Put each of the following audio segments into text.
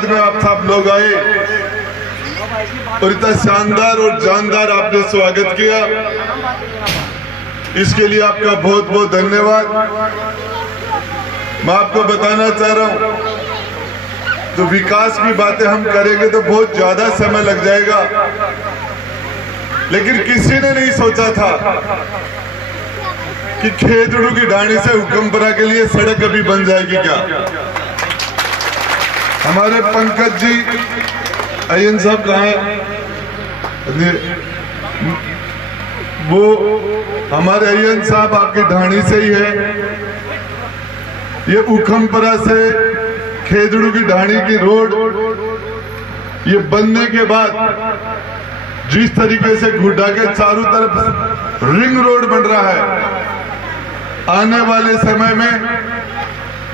तादाद में आप सब लोग आए और इतना शानदार और जानदार आपने स्वागत किया, इसके लिए आपका बहुत बहुत धन्यवाद। मैं आपको बताना चाह रहा हूं, तो विकास की बातें हम करेंगे तो बहुत ज्यादा समय लग जाएगा, लेकिन किसी ने नहीं सोचा था कि खेतड़ू की ढाणी से हुक्मपुरा के लिए सड़क अभी बन जाएगी। क्या हमारे पंकज जी अयन साहब कहाँ है? वो हमारे अयन साहब आपकी ढाणी से ही है। ये हुक्मपुरा से खेतड़ू की ढाणी की रोड ये बनने के बाद जिस तरीके से गुड्डा के चारों तरफ रिंग रोड बन रहा है, आने वाले समय में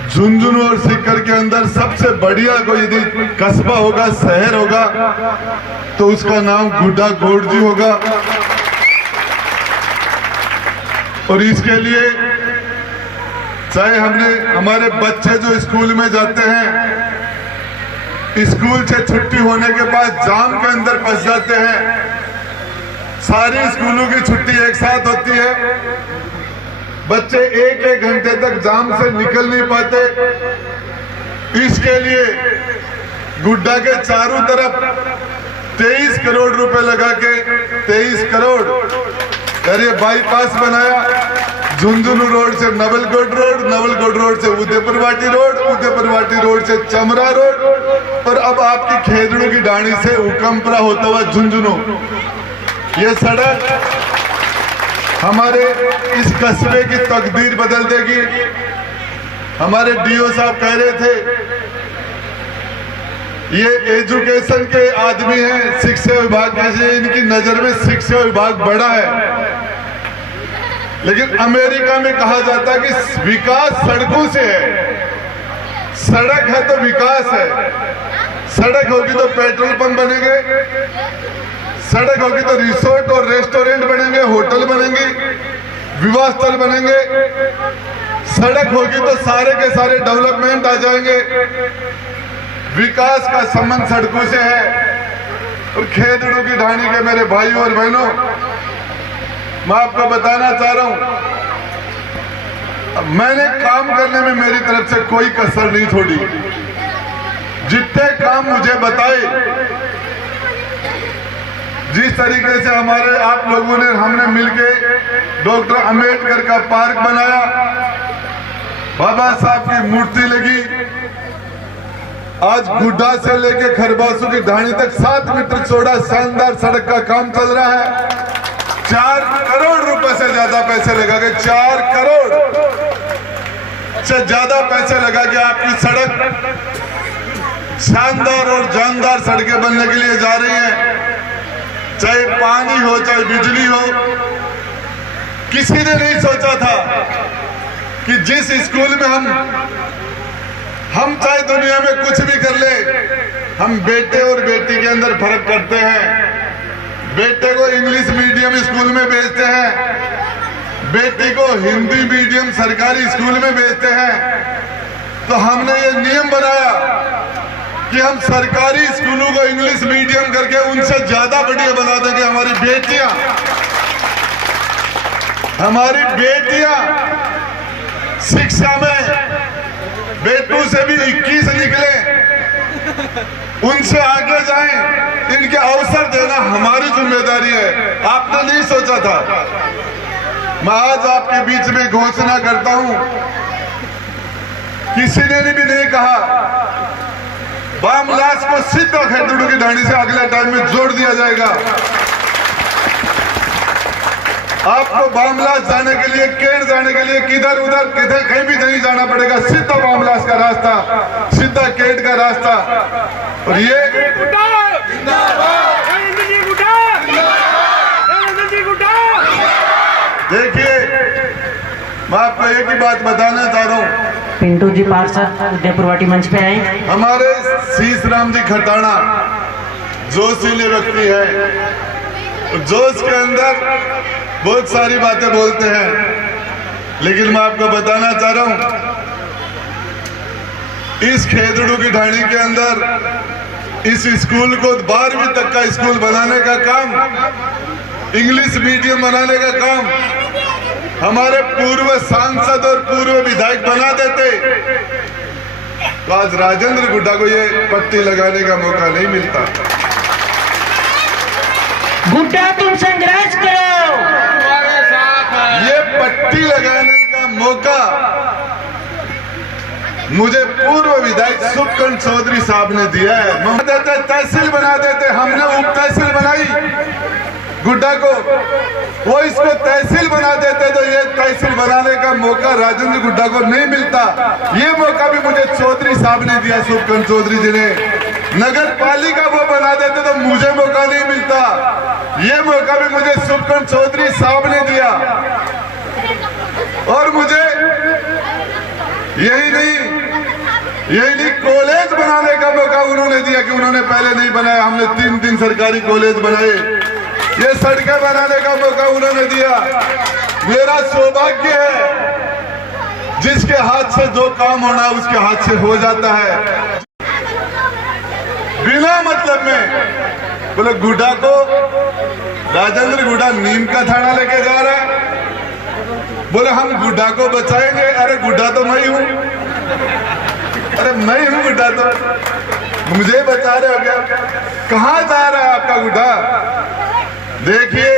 झुंझुनू और सीकर के अंदर सबसे बढ़िया कोई यदि कस्बा होगा, शहर होगा, तो उसका नाम गुड्डा गोड़जी होगा। और इसके लिए चाहे हमारे बच्चे जो स्कूल में जाते हैं, स्कूल से छुट्टी होने के बाद जाम के अंदर फंस जाते हैं, सारी स्कूलों की छुट्टी एक साथ होती है, बच्चे एक एक घंटे तक जाम से निकल नहीं पाते। इसके लिए गुड्डा के चारों तरफ 23 करोड़ रुपए लगा के 23 करोड़ ये बाईपास बनाया। झुंझुनू रोड से नवलगढ़ रोड, नवलगढ़ रोड से उदयपुरवाटी रोड, उदयपुरवाटी रोड से चमरा रोड, और अब आपकी खेतड़ू की ढाणी से हुक्मपुरा होता हुआ झुंझुनू। ये सड़क हमारे इस कस्बे की तकदीर बदल देगी। हमारे डीओ साहब कह रहे थे, ये एजुकेशन के आदमी हैं, शिक्षा विभाग के, इनकी नजर में शिक्षा विभाग बड़ा है, लेकिन अमेरिका में कहा जाता है कि विकास सड़कों से है। सड़क है तो विकास है। सड़क होगी तो पेट्रोल पंप बनेंगे, सड़क होगी तो रिसोर्ट और रेस्टोरेंट बनेंगे, होटल बनेंगे, विवाह स्थल बनेंगे। सड़क होगी तो सारे के सारे डेवलपमेंट आ जाएंगे। विकास का संबंध सड़कों से है। और खेतड़ू की ढाणी के मेरे भाइयों और बहनों, मैं आपको बताना चाह रहा हूं, मैंने काम करने में मेरी तरफ से कोई कसर नहीं छोड़ी। जितने काम मुझे बताए, जिस तरीके से हमारे आप लोगों ने, हमने मिलके डॉक्टर अंबेडकर का पार्क बनाया, बाबा साहब की मूर्ति लगी, आज गुड्डा से लेके खरबासू की ढाणी तक 7 मीटर चौड़ा शानदार सड़क का काम चल रहा है। 4 करोड़ रुपए से ज्यादा पैसे लगा के, 4 करोड़ से ज्यादा पैसे लगा के आपकी सड़क शानदार और जानदार सड़कें बनने के लिए जा रही हैं। चाहे पानी हो, चाहे बिजली हो। किसी ने नहीं सोचा था कि जिस स्कूल में हम चाहे दुनिया में कुछ भी कर ले, हम बेटे और बेटी के अंदर फर्क करते हैं। बेटे को इंग्लिश मीडियम स्कूल में भेजते हैं, बेटी को हिंदी मीडियम सरकारी स्कूल में भेजते हैं। तो हमने ये नियम बनाया कि हम सरकारी स्कूलों को इंग्लिश मीडियम करके उनसे ज्यादा बढ़िया बना देंगे। हमारी बेटियां शिक्षा में बेटों से भी 21 निकले, उनसे आगे जाएं, इनके अवसर देना हमारी जिम्मेदारी है। आपने नहीं सोचा था। मैं आज आपके बीच में घोषणा करता हूं, किसी ने भी नहीं कहा, बामलास को सीधा खेतड़ू की ढाणी से अगले टाइम में जोड़ दिया जाएगा। आपको बामलास जाने के लिए, केड़ जाने के लिए किधर उधर किधर कहीं भी नहीं जाना पड़ेगा। सीधा बामलास का रास्ता, सीधा केड़ का रास्ता। और ये देखिए, मैं आपको एक ही बात बताना चाह रहा हूँ। पिंटू जी पार्षद उदयपुरवाटी मंच पे आए। हमारे शीश राम जी खटाना जोशीले व्यक्ति है, जोश के अंदर बहुत सारी बातें बोलते हैं, लेकिन मैं आपको बताना चाह रहा हूं, इस खेतड़ू की ढाणी के अंदर इस स्कूल को 12वीं तक का स्कूल बनाने का काम, इंग्लिश मीडियम बनाने का काम हमारे पूर्व सांसद और पूर्व विधायक बना देते तो आज राजेंद्र गुड्डा को ये पट्टी लगाने का मौका नहीं मिलता। गुड्डा तुम संघर्ष करो, ये पट्टी लगाने का मौका मुझे पूर्व विधायक सुखकंठ चौधरी साहब ने दिया है। देते तहसील बना देते, हमने उप तहसील बनाई गुड्डा को, वो इसको तहसील बना देते तो ये तहसील बनाने का मौका राजेंद्र गुड्डा को नहीं मिलता। ये मौका भी मुझे चौधरी साहब ने दिया, सुखकंठ चौधरी जी ने। नगर पालिका वो बना देते तो मुझे मौका नहीं मिलता। ये मौका भी मुझे सुखकंठ चौधरी साहब ने दिया। और मुझे यही नहीं कॉलेज बनाने का मौका उन्होंने दिया कि उन्होंने पहले नहीं बनाया, हमने 3 सरकारी कॉलेज बनाए। ये सड़कें बनाने का मौका उन्होंने दिया। मेरा सौभाग्य है जिसके हाथ से जो काम होना है उसके हाथ से हो जाता है, बिना मतलब में। बोले गुड्डा को, राजेंद्र गुड्डा नीम का थाना लेके जा रहा है, बोले हम गुड्डा को बचाएंगे। अरे गुड्डा तो मैं ही हूं, अरे मैं ही हूं गुड्डा, तो मुझे बचा रहे हो क्या? कहां जा रहा है आपका गुड्डा? देखिए,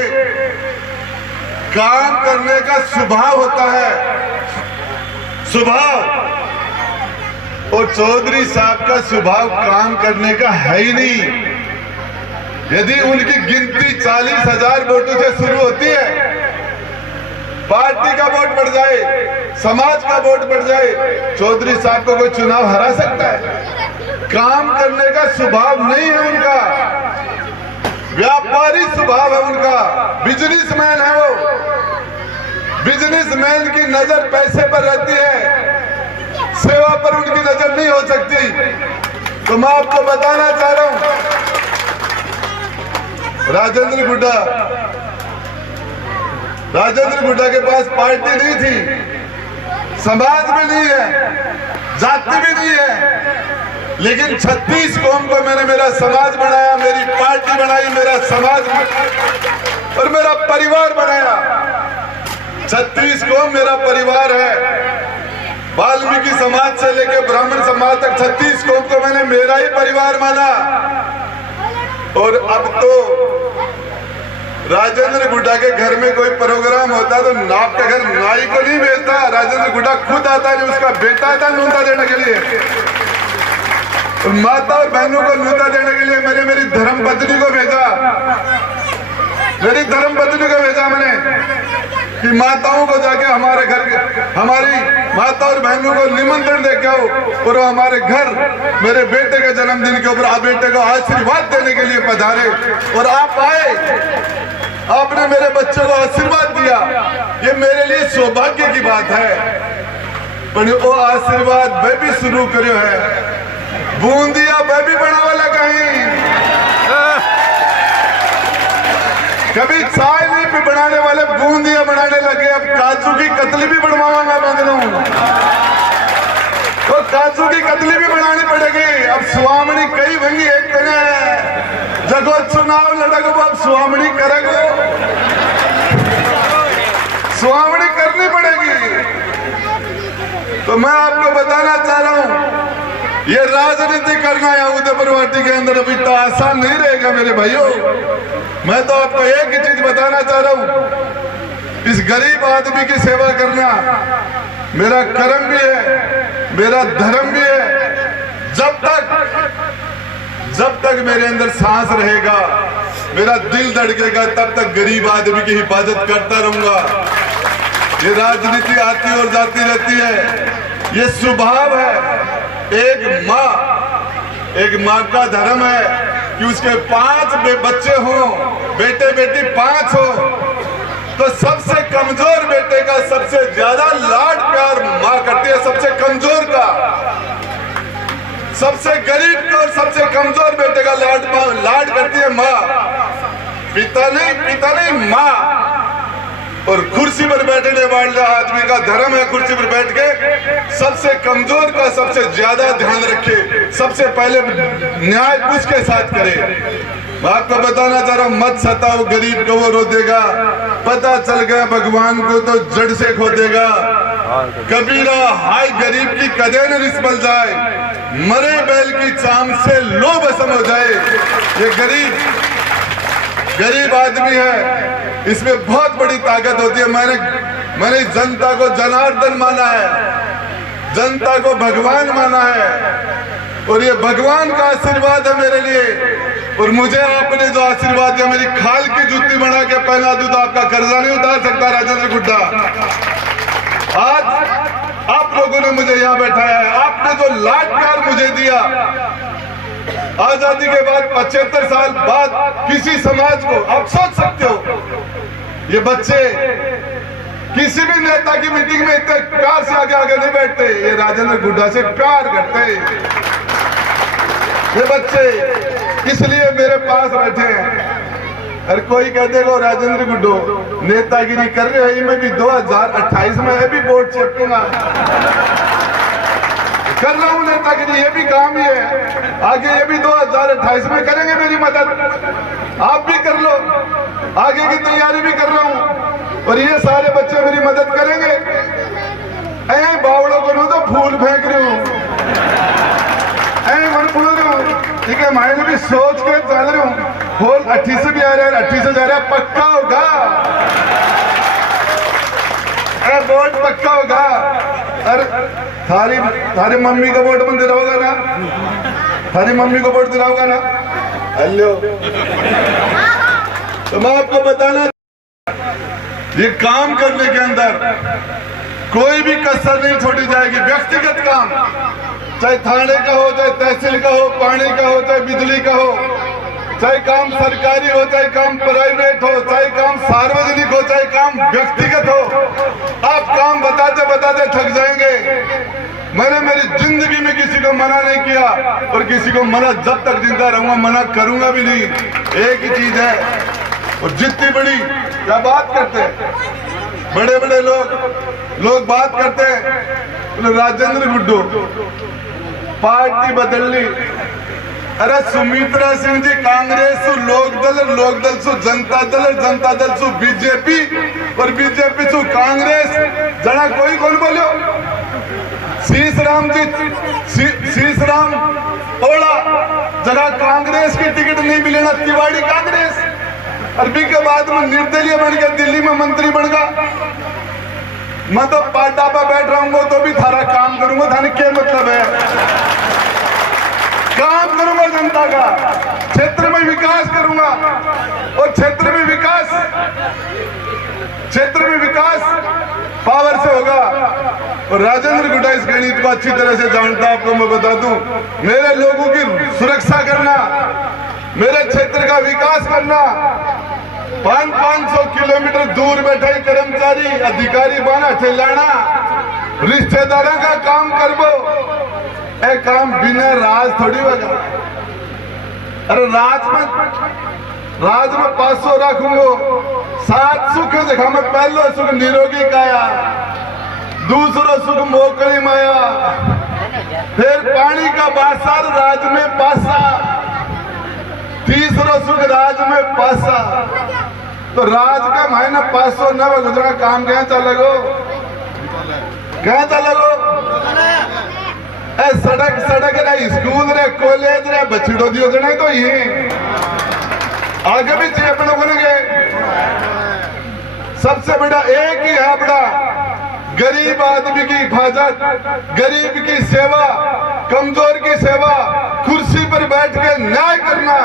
काम करने का स्वभाव होता है, स्वभाव, और चौधरी साहब का स्वभाव काम करने का है ही नहीं। यदि उनकी गिनती 40,000 वोटों से शुरू होती है, पार्टी का वोट बढ़ जाए, समाज का वोट बढ़ जाए, चौधरी साहब को कोई चुनाव हरा सकता है? काम करने का स्वभाव नहीं है उनका, व्यापारी स्वभाव है उनका, बिजनेसमैन है वो। बिजनेसमैन की नजर पैसे पर रहती है, सेवा पर उनकी नजर नहीं हो सकती। तो मैं आपको बताना चाह रहा हूं, राजेंद्र गुड्डा के पास पार्टी नहीं थी, समाज में नहीं है, जाति भी नहीं है, लेकिन 36 कौम को मैंने मेरा समाज बनाया, मेरी पार्टी बनाई, मेरा समाज और मेरा परिवार बनाया। 36 कौम मेरा परिवार है। वाल्मीकि समाज से लेकर ब्राह्मण समाज तक 36 कौम को मैंने मेरा ही परिवार माना। और अब तो राजेंद्र गुड्डा के घर में कोई प्रोग्राम होता तो नाप के घर नाई को नहीं भेजता, राजेंद्र गुड्डा खुद आता है, उसका बेटा आता न्योता देने के लिए। तो माता और बहनों को न्योता देने के लिए मैंने मेरी धर्मपत्नी को भेजा, मैंने कि माताओं को जाके हमारे घर के, हमारी माता और बहनों को निमंत्रण दे के आओ, और वो हमारे घर मेरे बेटे के जन्मदिन के ऊपर बेटे को आशीर्वाद देने के लिए पधारे। और आप आए, आपने मेरे बच्चे को आशीर्वाद दिया, ये मेरे लिए सौभाग्य की बात है। पर वो आशीर्वाद मैं भी शुरू करो है, बूंदिया मैं भी बनावा कहीं, कभी चाय नहीं भी बनाने वाले बूंदिया बनाने लगे, अब काजू की कतली भी बनवाऊंगा मैं, तो काजू की कतली भी बनानी पड़ेगी। अब स्वामणी कई भंगी एक जगह चुनाव लड़ेगो, अब स्वामणी करेगो, स्वामणी करनी पड़ेगी। तो मैं आपको बताना चाह रहा हूं, ये राजनीति करना यहाँ उदयपुर वाटी के अंदर अभी तो आसान नहीं रहेगा मेरे भाइयों। मैं तो आपको एक ही चीज बताना चाह रहा हूं, इस गरीब आदमी की सेवा करना मेरा कर्म भी है, मेरा धर्म भी है। जब तक मेरे अंदर सांस रहेगा, मेरा दिल धड़केगा, तब तक गरीब आदमी की हिफाजत करता रहूंगा। ये राजनीति आती और जाती रहती है, ये स्वभाव है। एक माँ का धर्म है कि उसके 5 बच्चे हों, बेटे बेटी 5 हो, तो सबसे कमजोर बेटे का सबसे ज्यादा लाड प्यार माँ करती है, सबसे कमजोर का, सबसे गरीब का और सबसे कमजोर बेटे का लाड करती है माँ, पिता नहीं माँ। और कुर्सी पर बैठने वाले आदमी का धर्म है कुर्सी पर बैठ के सबसे कमजोर का सबसे ज्यादा ध्यान रखे, सबसे पहले न्याय उसके साथ करे। मैं आपको बताना चाह रहा हूं, मत सताओ गरीब को, वो रो देगा। पता चल गया भगवान को तो जड़ से खो देगा। कबीरा हाय गरीब की कदे न निस्बल जाए, मरे बैल की चाम से लो बसम हो जाए। ये गरीब आदमी है, इसमें बहुत बड़ी ताकत होती है। मैंने जनता को जनार्दन माना है, जनता को भगवान माना है, और ये भगवान का आशीर्वाद है मेरे लिए। और मुझे आपने जो आशीर्वाद दिया, मेरी खाल की जूती बना के पहना दूं तो आपका कर्जा नहीं उतार सकता राजेंद्र गुड्डा। आज आप लोगों ने मुझे यहाँ बैठाया है, आपने जो लाड प्यार मुझे दिया, आजादी के बाद 75 साल बाद किसी समाज को, आप सोच सकते हो ये बच्चे किसी भी नेता की मीटिंग में इतने प्यार से आगे नहीं बैठते, ये राजेंद्र गुड्डा से प्यार करते ये बच्चे, इसलिए मेरे पास बैठे हैं। और कोई कह देगा राजेंद्र गुड्डो नेतागिरी कर रहे हैं, मैं भी 2028 में भी वोट चेपूंगा, कर रहा हूं नेतागिरी, ये भी काम ही है। आगे ये भी 2028 में करेंगे मेरी मदद, आप भी कर लो, आगे की तैयारी भी कर रहा हूं, और ये सारे बच्चे मेरी मदद करेंगे। ऐ बावड़ों को तो फूल फेंक रही हूं, मन बोल रहा हूं, ठीक है, मैं भी सोच के चल रही हूं, होल 28 से भी आ रहा है, 28 से जा रहा है, पक्का होगा, वोट पक्का होगा। अरे थारी मम्मी का वोट मन दिलाओगा ना, थारी मम्मी को वोट दिलाओगा ना। हेलो, तो मैं आपको बताना, ये काम करने के अंदर कोई भी कसर नहीं छोड़ी जाएगी। व्यक्तिगत काम, चाहे थाने का हो, चाहे तहसील का हो, पानी का हो, चाहे बिजली का हो, चाहे काम सरकारी हो, चाहे काम प्राइवेट हो, चाहे काम सार्वजनिक हो, चाहे काम व्यक्तिगत हो, आप काम बताते बताते थक जाएंगे। मैंने मेरी जिंदगी में किसी को मना नहीं किया, और किसी को मना जब तक जिंदा रहूंगा मना करूंगा भी नहीं। एक ही चीज है, और जितनी बड़ी क्या बात करते हैं बड़े बड़े लोग बात करते हैं, राजेंद्र गुड्डू पार्टी बदल ली। अरे सुमित्रा सिंह जी कांग्रेस सु लोकदल सु जनता दल सु बीजेपी, और बीजेपी सु कांग्रेस, जना कोई कौन बोलो। शीश राम ओला जगह कांग्रेस की टिकट नहीं मिले ना, तिवाड़ी कांग्रेस, अरबी के बाद में निर्दलीय बन गया, दिल्ली में मंत्री बन गया। मैं तो पाटा पर बैठ रहूंगा तो भी थारा काम करूंगा, थाने क्या मतलब है, काम करूंगा जनता का, क्षेत्र में विकास करूंगा, और क्षेत्र में विकास पावर से होगा। और राजेंद्र गुड्डा इस गणित को अच्छी तरह से जानता, आपको मैं बता दूं, मेरे लोगों की सुरक्षा करना, मेरे क्षेत्र का विकास करना, 500 किलोमीटर दूर बैठे कर्मचारी अधिकारी बना ठेलाना, रिश्तेदारों का काम करबो, ए काम बिना राज थोड़ी होगा। अरे राज में 500 रखूंगो, 7 सुख देखा मैं, पहलो सुख निरोगी काया, दूसरो सुख मोकली माया, फिर पानी का बासार राज में पासा, तीसरो सुख राज में पासा। तो राज का महीना 500 न गुजरा, काम क्या चलेगो, क्या चलेगो। सड़क रे, स्कूल रे, कॉलेज रे, बछड़ो दियो जने तो ये आगे भी चाहिए अपने लोगों ने। सबसे बड़ा एक ही है बड़ा, गरीब आदमी की हिफाजत, गरीब की सेवा, कमजोर की सेवा, कुर्सी पर बैठ के न्याय करना।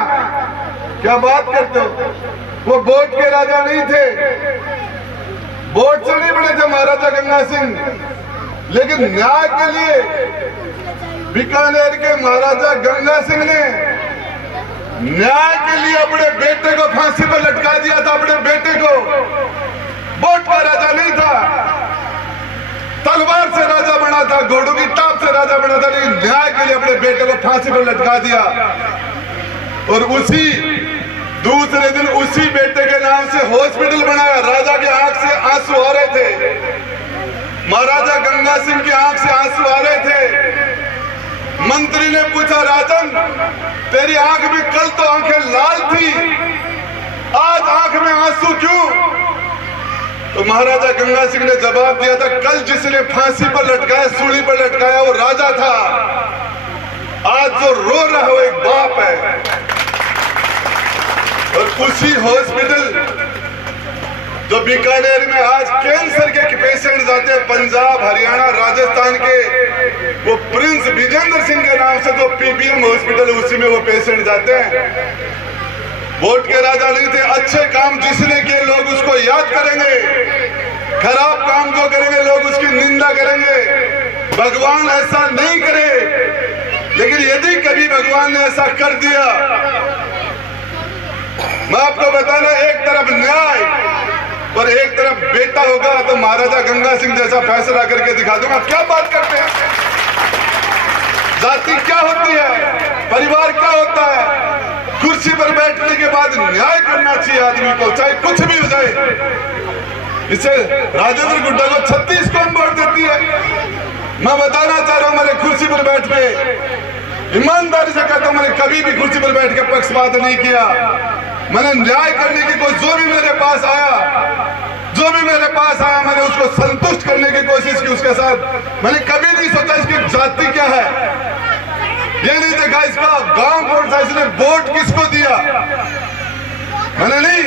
क्या बात करते हो, वो वोट के राजा नहीं थे, वोट से नहीं बने थे महाराजा गंगा सिंह, लेकिन न्याय के लिए बीकानेर के महाराजा गंगा सिंह ने न्याय के लिए अपने बेटे को फांसी पर लटका दिया था। अपने बेटे को, वोट का राजा नहीं था, तलवार से राजा बना था, घोड़ों की टाप से राजा बना था, लेकिन न्याय के लिए अपने बेटे को फांसी पर लटका दिया। और उसी दूसरे दिन उसी बेटे के नाम से हॉस्पिटल बनाया। राजा के आंख से आंसू आ रहे थे, महाराजा गंगा सिंह की आंख से आंसू आ रहे थे। मंत्री ने पूछा, राजन तेरी आंख में कल तो आंखें लाल थी, आज आंख में आंसू क्यों? तो महाराजा गंगा सिंह ने जवाब दिया था, कल जिसने फांसी पर लटकाया, सूली पर लटकाया, वो राजा था, आज जो रो रहा है वो एक बाप है। और उसी हॉस्पिटल जो बीकानेर में आज कैंसर के पेशेंट जाते हैं, पंजाब, हरियाणा, राजस्थान के, वो प्रिंस विजेंद्र सिंह के नाम से जो पीबीएम हॉस्पिटल है, उसी में वो पेशेंट जाते हैं। वोट के राजा नहीं थे। अच्छे काम जिसने किए लोग उसको याद करेंगे, खराब काम जो करेंगे लोग उसकी निंदा करेंगे। भगवान ऐसा नहीं करे, लेकिन यदि कभी भगवान ने ऐसा कर दिया, मैं आपको बताना, एक तरफ न्याय और एक तरफ बेटा होगा तो महाराजा गंगा सिंह जैसा फैसला करके दिखा दूंगा। क्या बात करते हैं? जाति क्या होती है, परिवार क्या होता है? कुर्सी पर बैठने के बाद न्याय करना चाहिए आदमी को, चाहे कुछ भी हो जाए। इससे राजेंद्र गुड्डा को 36 कौन वोट देती है? मैं बताना चाह रहा हूं, मैंने कुर्सी पर बैठ के ईमानदारी से कहता हूं, मैंने कभी भी कुर्सी पर बैठ के पक्षपात नहीं किया। मैंने न्याय करने की कोशिश, जो भी मेरे पास आया मैंने उसको संतुष्ट करने की कोशिश की उसके साथ। मैंने कभी नहीं सोचा इसकी जाति क्या है, ये नहीं देखा इसका गांव कौन सा, इसने वोट किसको दिया, मैंने नहीं।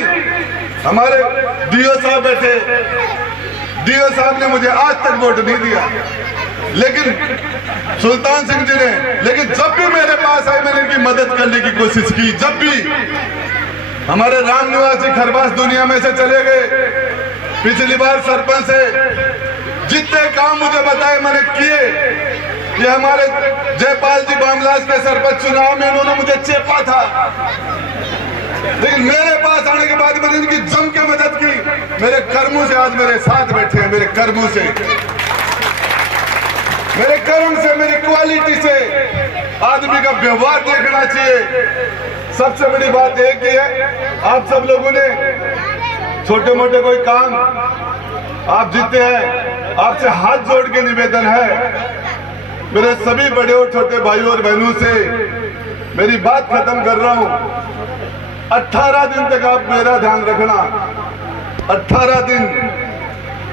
हमारे डीओ साहब बैठे, डीओ साहब ने मुझे आज तक वोट नहीं दिया, लेकिन सुल्तान सिंह जी ने, लेकिन जब भी मेरे पास आए मैंने इनकी मदद करने की कोशिश की। जब भी हमारे राम निवासी खरबास दुनिया में से चले गए, पिछली बार सरपंच से जितने काम मुझे बताए मैंने किए। ये हमारे जयपाल जी बामलास के सरपंच चुनाव में इन्होंने मुझे चेपा था, लेकिन मेरे पास आने के बाद मैंने इनकी जम के मदद की। मेरे कर्मों से आज मेरे साथ बैठे हैं, मेरे कर्मों से, मेरे कर्म से, मेरी क्वालिटी से। आदमी का व्यवहार देखना चाहिए। सबसे बड़ी बात एक ही है, आप सब लोगों ने छोटे मोटे कोई काम आप जीते हैं, आपसे हाथ जोड़ के निवेदन है, मेरे सभी बड़े और छोटे भाइयों और बहनों से मेरी बात खत्म कर रहा हूं। 18 दिन तक आप मेरा ध्यान रखना। 18 दिन,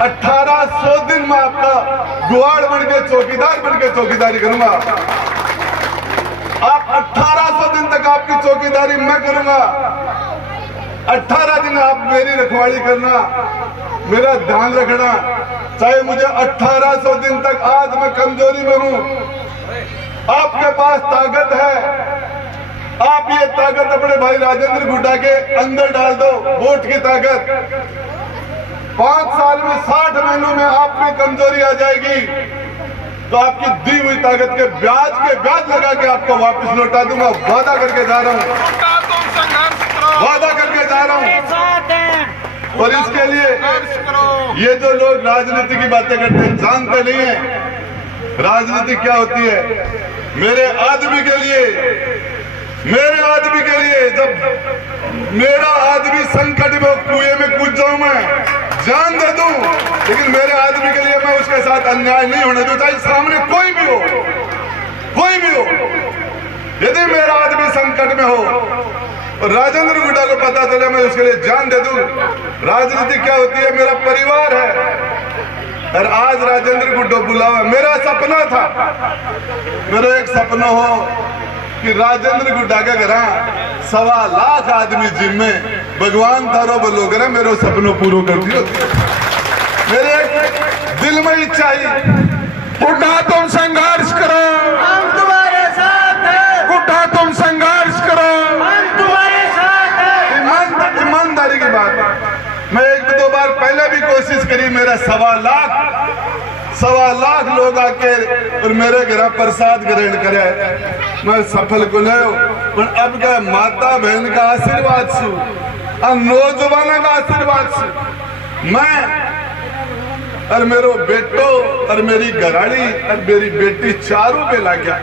1800 दिन मैं आपका गुआड़ बन के, चौकीदार बन के चौकीदारी करूंगा। आप 1800 दिन तक आपकी चौकीदारी मैं करूंगा। 18 दिन आप मेरी रखवाली करना, मेरा ध्यान रखना। चाहे मुझे 1800 दिन तक, आज मैं कमजोरी में हूं, आपके पास ताकत है, आप ये ताकत अपने भाई राजेंद्र गुड्डा के अंदर डाल दो, वोट की ताकत। 5 साल में 60 महीनों में आप में कमजोरी आ जाएगी, तो आपकी दी हुई ताकत के ब्याज लगा के आपको वापस लौटा दूंगा। वादा करके जा रहा हूं, वादा करके जा रहा हूं। और इसके लिए ये जो लोग राजनीति की बातें करते हैं, जानते नहीं है राजनीति क्या होती है। मेरे आदमी के लिए, जब मेरा आदमी संकट में, कुएं में कूद जाऊं, मैं जान दे दूं, लेकिन मेरे आदमी के लिए मैं उसके साथ अन्याय नहीं होने दूं, चाहे सामने कोई भी हो, कोई भी हो। यदि मेरा आदमी संकट में हो और राजेंद्र गुड्डा को पता चले, मैं उसके लिए जान दे दूं। राजनीति क्या होती है, मेरा परिवार है। और आज राजेंद्र गुड्डा बुलावा, मेरा सपना था, मेरा एक सपना हो कि राजेंद्र गुड्डा के घर 1.25 लाख आदमी जिम में भगवान तारो बोलो करे, मेरे सपनों पूरा कर दियो। मेरे दिल में इच्छा ही, गुड्डा तुम संघर्ष करो, हम तुम्हारे साथ हैं। गुड्डा तुम संघर्ष करो, हम तुम्हारे साथ हैं। ईमानदारी की बात, मैं 1-2 बार पहले भी कोशिश करी, मेरा 1.25 लाख लोग आके और मेरे घर प्रसाद ग्रहण करे, मैं सफल को ले। अब क्या माता बहन का आशीर्वाद सु, नौजवानों का आशीर्वाद सु, मैं और मेरो बेटो और मेरी घराड़ी और मेरी बेटी चारों पे ला गया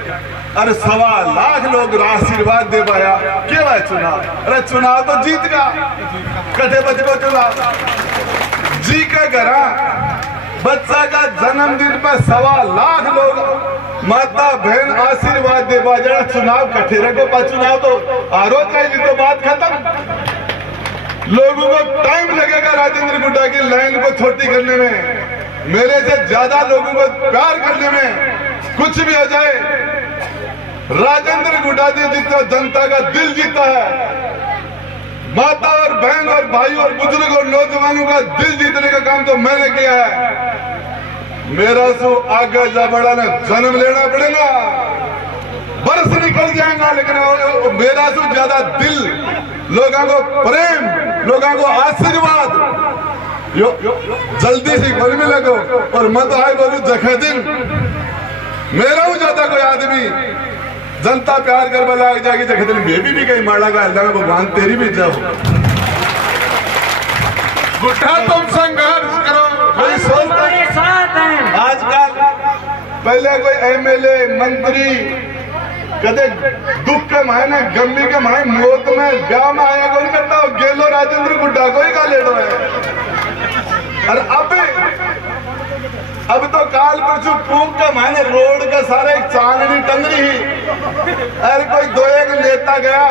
और 1.25 लाख लोग आशीर्वाद दे पाया। क्या चुनाव। अरे चुनाव तो जीत गया, कटे बच को चुनाव जी के घर बच्चा का जन्मदिन पर 1.25 लाख लोग माता बहन आशीर्वाद दे बाजा चुनाव कटे रखो पा चुनाव तो आरो चाहिए तो बात खत्म। लोगों को टाइम लगेगा राजेंद्र गुड्डा की लाइन को छोटी करने में, मेरे से ज्यादा लोगों को प्यार करने में। कुछ भी हो जाए, राजेंद्र गुड्डा जी जितना जनता का दिल जीता है, माता और बहन और भाई और बुजुर्ग और नौजवानों का दिल जीतने का काम तो मैंने किया है। मेरा सो आगे जा बड़ा ना जन्म लेना पड़ेगा, बरस निकल जाएगा, लेकिन मेरा सो ज्यादा दिल, लोगों को प्रेम, लोगों को आशीर्वाद जल्दी से घर में लगो। और मत आए बोलू जखे दिन मेरा हूं ज्यादा कोई आदमी जनता प्यार कर बला जाएगी जखे दिन बेबी भी कहीं मारा का अल्लाह भगवान तेरी भी जाओ। गुड्डा तुम संघर्ष करो, कोई सोचता साथ हैं। आजकल पहले कोई एमएलए मंत्री कदे दुख के माए ना गमी के माए मौत में ब्याह में आया कौन करता हो, गेलो राजेंद्र गुड्डा कोई का लेटो है। और अब तो काल परसों पूक का माने रोड का सारा एक चांदनी टंगरी ही। अरे कोई दो एक नेता गया,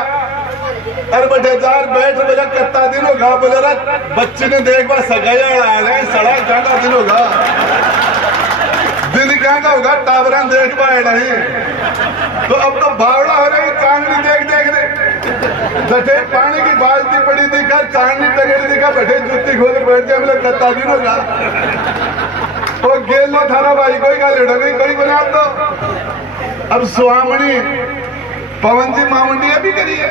अरे बटेदार बैठ बोला कत्ता दिन होगा, बोला बच्चे ने देख बा सगाया है सड़क जाना दिन होगा, दिन क्या का होगा टावरा देख पाए नहीं। तो अब तो बावड़ा हो रही चांदनी देख देख रहे, बैठे पानी की बाल्टी पड़ी दिखा, चांदनी टंगरी दिखा, बैठे जुत्ती खोल बैठ जाए बोले कत्ता दिन होगा। तो गेल लो थारा भाई कोई का लेटो गई कोई बना तो। अब सुहामणी पवन जी मामुंडी अभी करी है,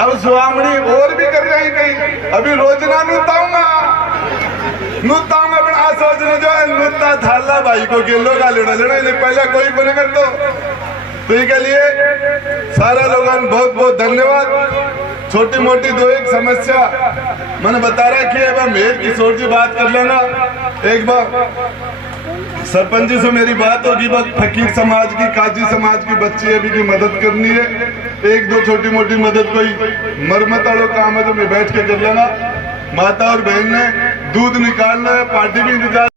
अब सुहामणी और भी कर रही कहीं। अभी रोजना नुताऊंगा अपना सोचने जो है नुता थाला भाई को गेलो का लेटो लेना पहले कोई बने कर तो के लिए सारा लोगों बहुत बहुत धन्यवाद। छोटी मोटी दो एक समस्या मैंने बता रहा कि अब मेर किशोर जी बात कर लेना, एक बार सरपंच जी से मेरी बात होगी, बस फकीर समाज की काजी समाज की बच्ची अभी की मदद करनी है, एक दो छोटी मोटी मदद कोई मरम्मत वालों काम है तो मैं बैठ के कर लेना। माता और बहन ने दूध निकालना है, पार्टी भी इंतजार